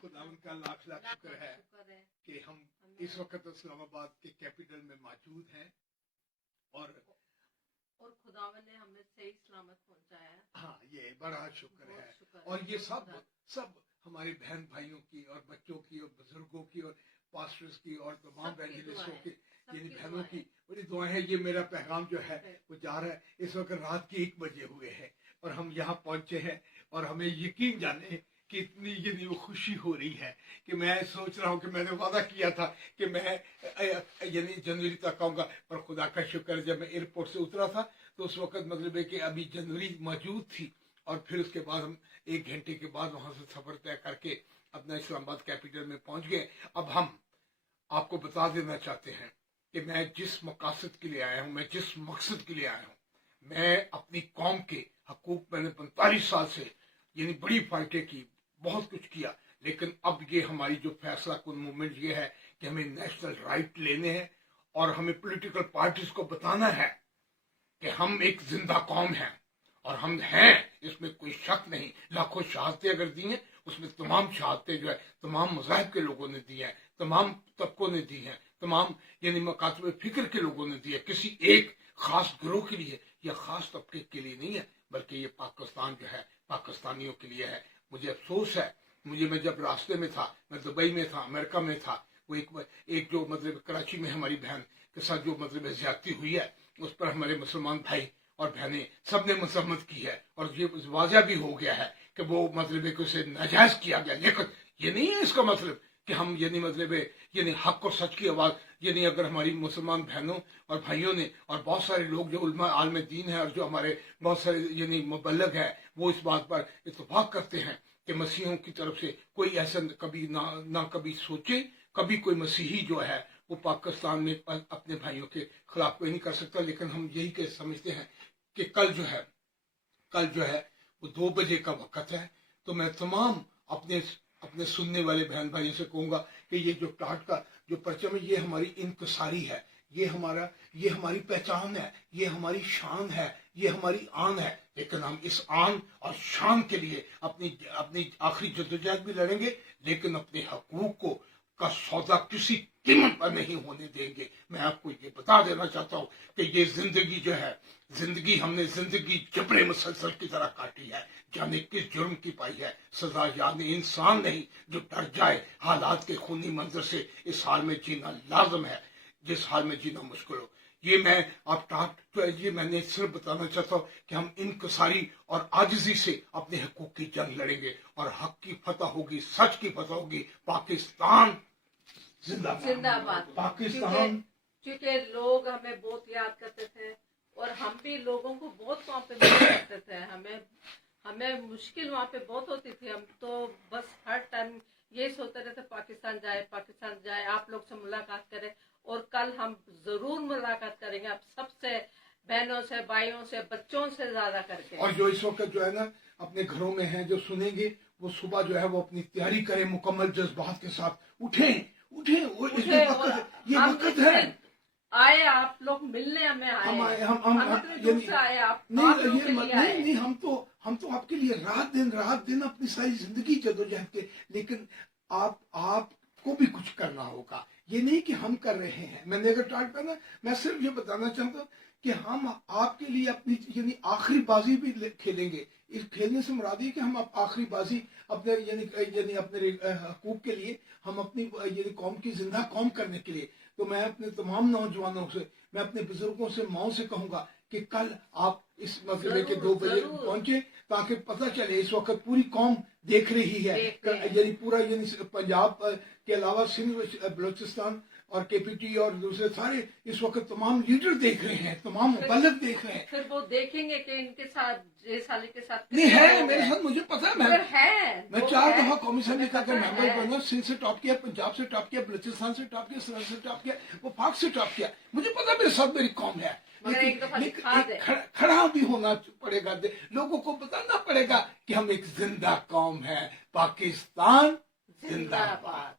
खुदावन का लाख लाख शुक्र है कि हम इस वक्त इस्लामाबाद के कैपिटल में मौजूद हैं और खुदावन ने हमें सही सलामत पहुंचाया। हाँ, ये बड़ा शुक्र है। और ये सब हमारे बहन भाइयों की और बच्चों की और बुजुर्गों की और पास्टर्स की और तमाम एवेंजलिस्टों की यानी बहनों की बड़ी दुआएं हैं। ये मेरा पैगाम जो है वो जा रहा है। इस वक्त रात के 1 बजे हुए हैं और हम यहाँ पहुंचे हैं और हमें यकीन जाने कि इतनी यानी वो खुशी हो रही है कि मैं सोच रहा हूँ कि मैंने वादा किया था कि मैं यानी जनवरी तक आऊँगा, पर खुदा का शुक्र जब मैं एयरपोर्ट से उतरा था तो उस वक्त मतलब है कि अभी जनवरी मौजूद थी और फिर उसके बाद हम 1 घंटे के बाद वहाँ से सफर तय करके अपना इस्लामाबाद कैपिटल में पहुँच गए। अब हम आपको बता देना चाहते हैं कि मैं जिस मकासद के लिए आया हूँ, मैं जिस मकसद के लिए आया हूँ, मैं अपनी कौम के हकूक मैंने 45 साल से यानी बड़ी फाइटें की, बहुत कुछ किया, लेकिन अब ये हमारी जो फैसला कुन मूवमेंट ये है कि हमें नेशनल राइट लेने हैं और हमें पॉलिटिकल पार्टीज को बताना है कि हम एक जिंदा कौम हैं और हम हैं, इसमें कोई शक नहीं। लाखों शहादतें अगर दी हैं उसमें तमाम शहादतें जो है तमाम मज़ाहिब के लोगों ने दी हैं, तमाम तबकों ने दी हैं, तमाम यानी मकातब फिक्र के लोगों ने दी है। किसी एक खास गिरोह के लिए या खास तबके के लिए नहीं है, बल्कि ये पाकिस्तान जो है पाकिस्तानियों के लिए है। मुझे अफसोस है, मैं जब रास्ते में था, मैं दुबई में था, अमेरिका में था, वो एक जो मतलब कराची में हमारी बहन के साथ जो मतलब ज्यादती हुई है उस पर हमारे मुसलमान भाई और बहनें सब ने मजम्मत की है और ये वाज़ह भी हो गया है कि वो मतलब कि उसे नाजायज किया गया। लेकिन ये नहीं है इसका मतलब कि हम यानी मतलब यानी हक और सच की आवाज़ यानी अगर हमारी मुसलमान बहनों और भाइयों ने और बहुत सारे लोग जो उलमा आलम दीन है और जो हमारे बहुत सारे यानी मुबल्लग है वो इस बात पर इत्तेफाक करते हैं कि मसीहों की तरफ से कोई ऐसा कभी ना कभी सोचे, कभी कोई मसीही जो है वो पाकिस्तान में अपने भाइयों के खिलाफ कोई नहीं कर सकता। लेकिन हम यही के समझते हैं कि कल जो है वो 2 बजे का वक्त है, तो मैं तमाम अपने सुनने वाले बहन भाइयों से कहूंगा कि ये जो टाट का जो परचम है ये हमारी इंकसारी है, ये हमारी पहचान है, ये हमारी शान है, ये हमारी आन है। लेकिन हम इस आन और शान के लिए अपनी आखिरी जद्दोजहद भी लड़ेंगे, लेकिन अपने हकूक का सौदा किसी कीमत पर नहीं होने देंगे। मैं आपको ये बता देना चाहता हूँ कि ये जिंदगी जो है हमने जिंदगी जबरे मुसलसल की तरह काटी है, जाने किस जुर्म की पाई है सजा। यानी इंसान नहीं जो डर जाए हालात के खूनी मंजर से। इस हाल में जीना लाजम है जिस हाल में जीना मुश्किल हो। ये मैंने सिर्फ बताना चाहता हूँ कि हम इनकसारी और आजिजी से अपने हकूक की जंग लड़ेंगे और हक की फतह होगी, सच की फतह होगी। पाकिस्तान जिंदाबाद। पाकिस्तान। क्योंकि लोग हमें बहुत याद करते थे और हम भी लोगों को बहुत वहाँ पे मिस करते थे। हमें मुश्किल वहाँ पे बहुत होती थी। हम तो बस हर टाइम ये सोचते रहते पाकिस्तान जाए, आप लोग से मुलाकात करें। और कल हम जरूर मुलाकात करेंगे आप सबसे, बहनों से, भाइयों से, बच्चों से ज्यादा करके। और जो इस वक्त जो है ना अपने घरों में है, जो सुनेंगे वो सुबह जो है वो अपनी तैयारी करें, मुकम्मल जज्बात के साथ उठें। ये वक्त है। आए आप लोग मिलने, हमें आए, हम आए आप नहीं, हम तो आपके लिए रात दिन अपनी सारी जिंदगी जदोजहद के। लेकिन आपको भी कुछ करना होगा, ये नहीं कि हम कर रहे हैं। मैंने अगर टाइट करना, मैं सिर्फ ये बताना चाहता हूँ कि हम आपके लिए अपनी यानी आखिरी बाजी भी खेलेंगे। इस खेलने से मुराद है कि हम आखिरी बाजी अपने यानी अपने हकूक के लिए, हम अपनी यानी कौम की जिंदा कौम करने के लिए। तो मैं अपने तमाम नौजवानों से, मैं अपने बुजुर्गों से, माओ से कहूंगा कि कल आप इस मसले के 2 बजे पहुंचे, ताकि पता चले। इस वक्त पूरी कौम देख रही है, यानी पूरा यानी पंजाब के अलावा सिंध, बलोचिस्तान और केपीटी और दूसरे सारे इस वक्त तमाम लीडर देख रहे हैं, तमाम मुबल्लिग देख रहे हैं। फिर वो देखेंगे कि इनके साथ साले के साथ नहीं है मेरे साथ, मुझे पता है। मैं 4 दफा कौमी असम्बली का मेंबर बना, सिंध से टॉप किया, पंजाब से टॉप किया, बलूचिस्तान से टॉप किया, सरहद से टॉप किया, वो पाक से टॉप किया। मुझे पता मेरे साथ मेरी कौम है। लेकिन खड़ा भी होना पड़ेगा, लोगों को बताना पड़ेगा कि हम एक जिंदा कौम है। पाकिस्तान जिंदाबाद।